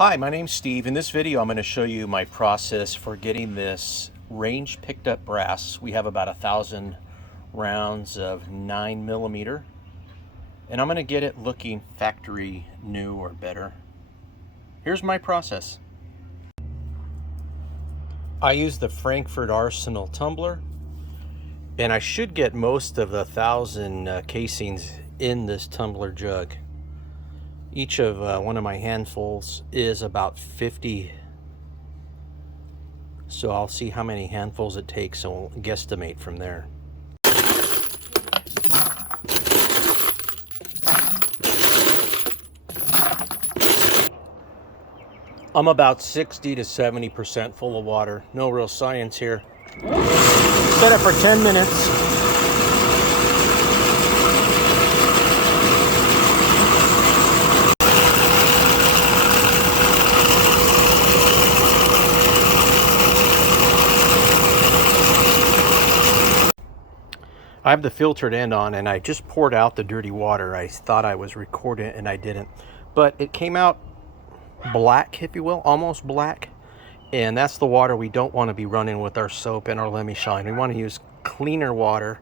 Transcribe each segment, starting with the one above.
Hi, my name's Steve. In this video, I'm going to show you my process for getting this range picked up brass. We have about 1,000 rounds of 9mm, and I'm going to get it looking factory new or better. Here's my process. I use the Frankford Arsenal tumbler, and I should get most of the 1,000 casings in this tumbler jug. Each of one of my handfuls is about 50, so I'll see how many handfuls it takes and we'll guesstimate from there. I'm about 60 to 70% full of water. No real science here. Set it for 10 minutes. I have the filtered end on, and I just poured out the dirty water. I thought I was recording it and I didn't, but it came out black, if you will, almost black, and that's the water we don't want to be running with our soap and our Lemishine. We want to use cleaner water.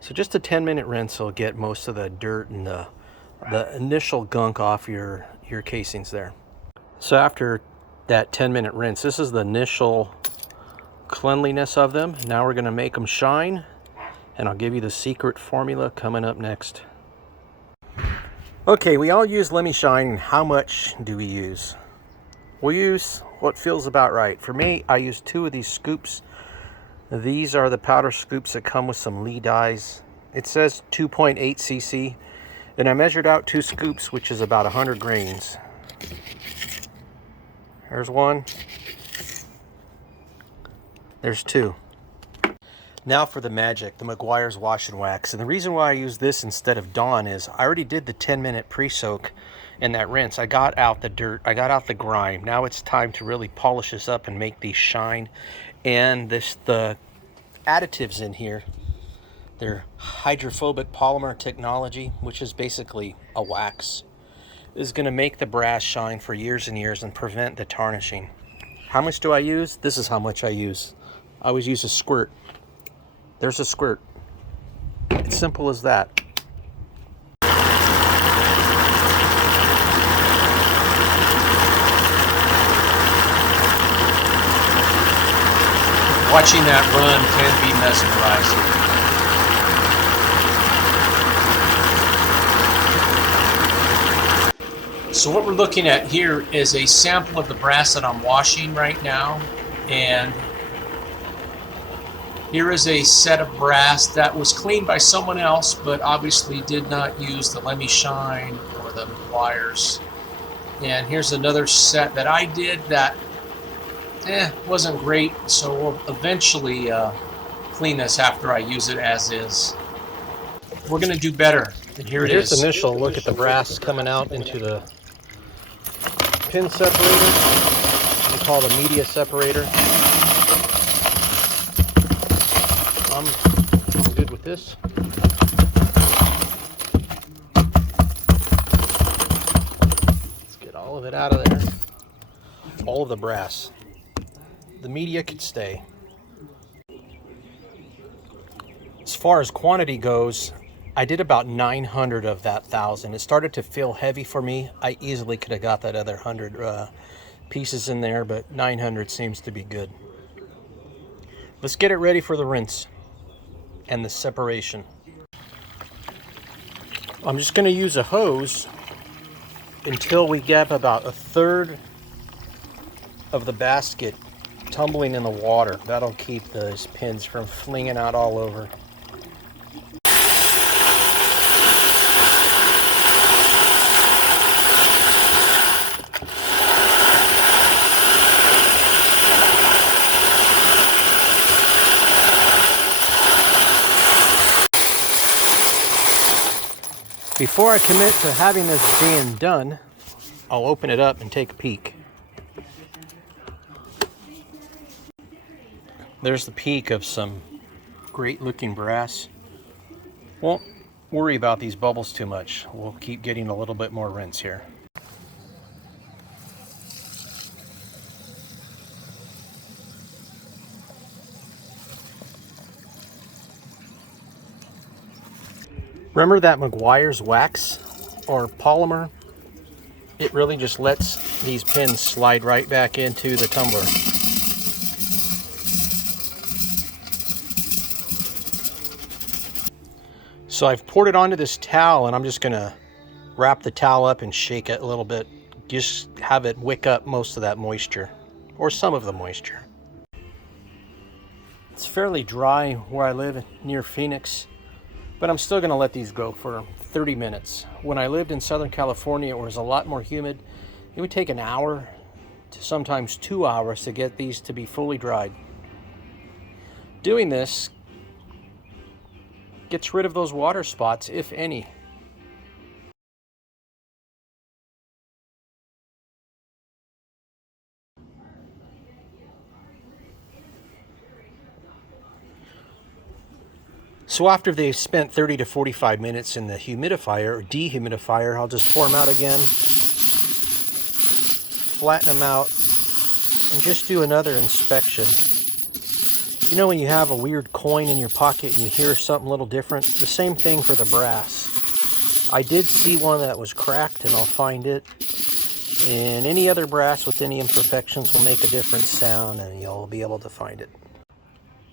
So just a 10-minute rinse will get most of the dirt and the initial gunk off your casings there. So after that 10-minute rinse, this is the initial cleanliness of them. Now we're going to make them shine, and I'll give you the secret formula coming up next. Okay, we all use Lemishine, and how much do we use? We'll use what feels about right. For me, I use 2 of these scoops. These are the powder scoops that come with some Lee dyes. It says 2.8 cc, and I measured out 2 scoops, which is about 100 grains. There's 1. There's 2. Now for the magic, the Mequires wash and wax. And the reason why I use this instead of Dawn is I already did the 10-minute pre-soak in that rinse. I got out the dirt, I got out the grime. Now it's time to really polish this up and make these shine. And the additives in here, they're hydrophobic polymer technology, which is basically a wax. This is going to make the brass shine for years and years and prevent the tarnishing. How much do I use? This is how much I use. I always use a squirt. There's a squirt. It's simple as that. Watching that run can be mesmerizing. So what we're looking at here is a sample of the brass that I'm washing right now, and here is a set of brass that was cleaned by someone else, but obviously did not use the Lemishine or the Mequires. And here's another set that I did that wasn't great, so we'll eventually clean this after I use it as is. We're going to do better, and here's an initial look at the brass coming out into the pin separator. We call it a media separator. I'm good with this. Let's get all of it out of there. All of the brass. The media could stay. As far as quantity goes, I did about 900 of that 1,000. It started to feel heavy for me. I easily could have got that other 100 pieces in there, but 900 seems to be good. Let's get it ready for the rinse and the separation. I'm just going to use a hose until we get about 1/3 of the basket tumbling in the water. That'll keep those pins from flinging out all over. Before I commit to having this being done, I'll open it up and take a peek. There's the peak of some great looking brass. Won't worry about these bubbles too much. We'll keep getting a little bit more rinse here. Remember that Mequires wax or polymer? It really just lets these pins slide right back into the tumbler. So I've poured it onto this towel, and I'm just gonna wrap the towel up and shake it a little bit. Just have it wick up most of that moisture, or some of the moisture. It's fairly dry where I live near Phoenix, but I'm still gonna let these go for 30 minutes. When I lived in Southern California, it was a lot more humid. It would take an hour to sometimes 2 hours to get these to be fully dried. Doing this gets rid of those water spots, if any. So after they've spent 30 to 45 minutes in the humidifier or dehumidifier, I'll just pour them out again, flatten them out, and just do another inspection. You know when you have a weird coin in your pocket and you hear something a little different? The same thing for the brass. I did see one that was cracked, and I'll find it. And any other brass with any imperfections will make a different sound, and you'll be able to find it.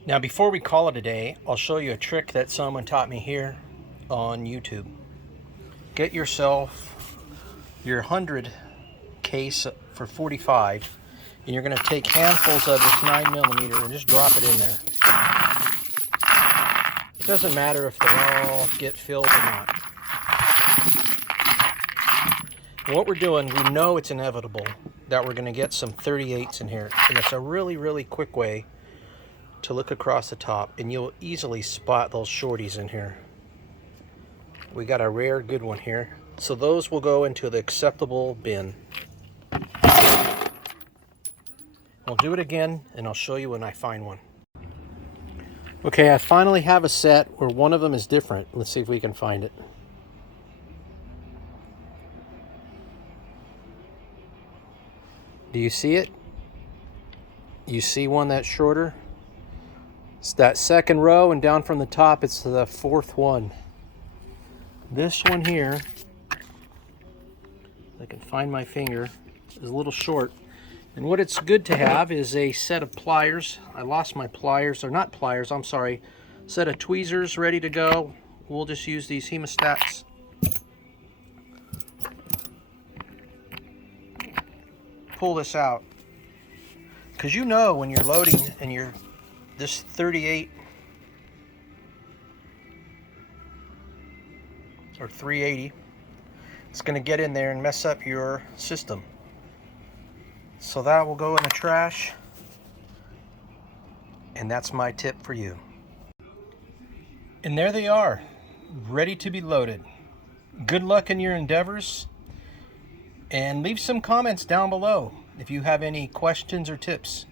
Now before we call it a day, I'll show you a trick that someone taught me here on YouTube. Get yourself your 100 case for 45, and you're going to take handfuls of this 9mm and just drop it in there. It doesn't matter if they all get filled or not. And what we're doing, we know it's inevitable that we're going to get some 38s in here, and it's a really, really quick way to look across the top, and you'll easily spot those shorties in here. We got a rare good one here, so those will go into the acceptable bin. I'll do it again, and I'll show you when I find one. Okay, I finally have a set where one of them is different. Let's see if we can find it. Do you see it? You see one that's shorter? It's that second row, and down from the top, it's the fourth one. This one here, if I can find my finger, is a little short. And what it's good to have is a set of pliers. I lost my pliers, or not pliers, I'm sorry. Set of tweezers ready to go. We'll just use these hemostats. Pull this out. Because you know when you're loading and you're this 38 or 380, it's going to get in there and mess up your system. So that will go in the trash, and that's my tip for you. And there they are, ready to be loaded. Good luck in your endeavors, and leave some comments down below if you have any questions or tips.